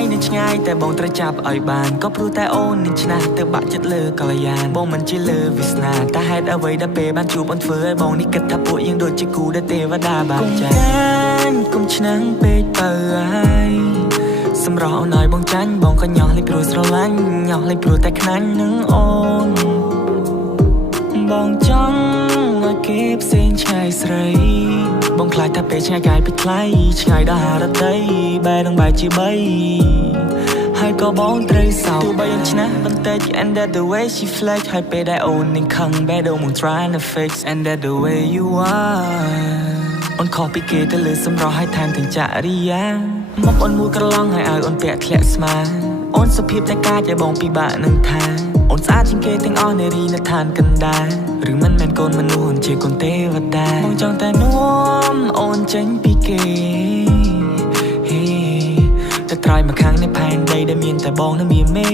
យនៅឆ្ងាយតែបងត្រូវចាប់ឲ្យបានក៏ព្រោះតែអូននឹងឆ្នះទៅបាក់ចិត្តលើកល្យានបងមិនជាលើវាសនាតែហេតុអ្វីដែលពេលបានជួបអូនធ្វើឲ្យបងនេះគិតថាពួកយើងដូចជាគូដែលទេវតាបានចែកគុំឆ្នាំងពេកបើហើយសម្រស់អូនឲ្យបងចាញ់បងក៏ញ៉ោះលេចព្រោះស្រឡាញ់ញ៉ោះលេចព្រោះតែខ្លាញ់នឹងអូនបងចង់ឲ្យគេផ្សេងឆ្ងាយស្រីបងខ្លាចថាពេលឆ្ងាយកាយពីថ្លៃឆ្ងាយដល់ហារតីបែរនឹងបែរជាបីហើយក៏បងត្រូវសោកទោះបីអូនឆ្នះបន្តិច and that the way she flex ហើយពេលដែលអូននឹងខឹងបែរដូងមក try to fix and that the way you are អូនខុសពីគេទៅលើសម្រស់ហើយថែមទាំងចរិយាមកអូនមួយក្រឡងហើយឲ្យអូនពាក់ធ្លាក់ស្មាអូនសុភាពតែកាចឲ្យបងពិបាកនឹងថាអូនស្អាតជាងគេទាំងអស់នារីនៅឋានកណ្ដាលឬមិនមែនកូនមនុស្សអូនជាកូនទេវតាបងចង់តែនាំអូនចេញពីគេតែត្រយមកខាងនៃផែនដីដែលមានតែបងនៅមានមេ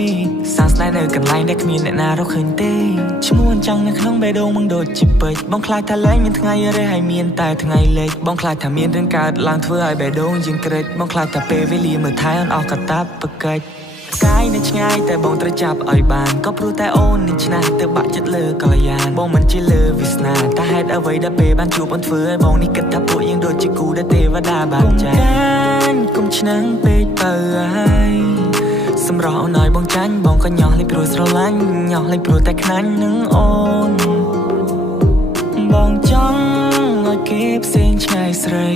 សាស្ត្រនៅកន្លែងដែលគ្មានអ្នកណារកឃើញទេឈ្មោះអញ្ចឹងនៅក្នុងបេះដូងมึงដូចជាពេជ្របងខ្លាចថាលែងមានថ្ងៃរេហើយមានតែថ្ងៃលេចបងខ្លាចថាមានរឿងកើតឡើងធ្វើឲ្យបេះដូងយើងក្រិចបងខ្លាចថាពេលវេលាមើលថែអូនអស់កតាបកិច្ចផ្កាយនៅឆ្ងាយតែបងត្រូវចាប់ឲ្យបានក៏ព្រោះតែអូននឹងឆ្នះទៅបាក់ចិត្តលើកល្យានបងមិនជាលើវាសនាតែហេតុអ្វីដែលពេលបានជួបអូនធ្វើឲ្យបងនេះគិតថាពួកយើងដូចជាគូដែលទេវតាបានចែកគុំឆ្នាំងពេកបើហើយសម្រស់អូនឲ្យបងចាញ់បងក៏ញ៉ោះលេចព្រោះស្រឡាញ់ញ៉ោះលេចព្រោះតែខ្លាញ់នឹងអូនបងចង់ឲ្យគេផ្សេងឆ្ងាយស្រី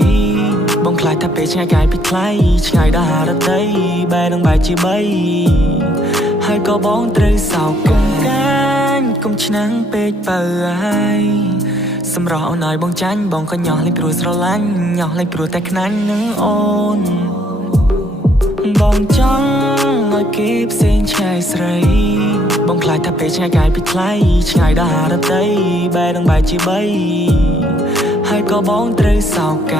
បងខ្លាចថាពេលឆ្ងាយកាយពីថ្លៃឆ្ងាយដល់ហារតីបែរនឹងបែរជាបីហើយក៏បងត្រូវសោកគុំឆ្នាំងពេកបើហើយសម្រស់អូនឲ្យបងចាញ់បងក៏ញ៉ោះលេចព្រោះស្រឡាញ់ញ៉ោះលេចព្រោះតែខ្លាញ់នឹងអូនបងចង់ឲ្យគេផ្សេងឆ្ងាយស្រីបងខ្លាចថាពេលឆ្ងាយកាយពីថ្លៃឆ្ងាយដល់ហារតីបែរនឹងបែរជាបីហើយក៏បងត្រូវសោក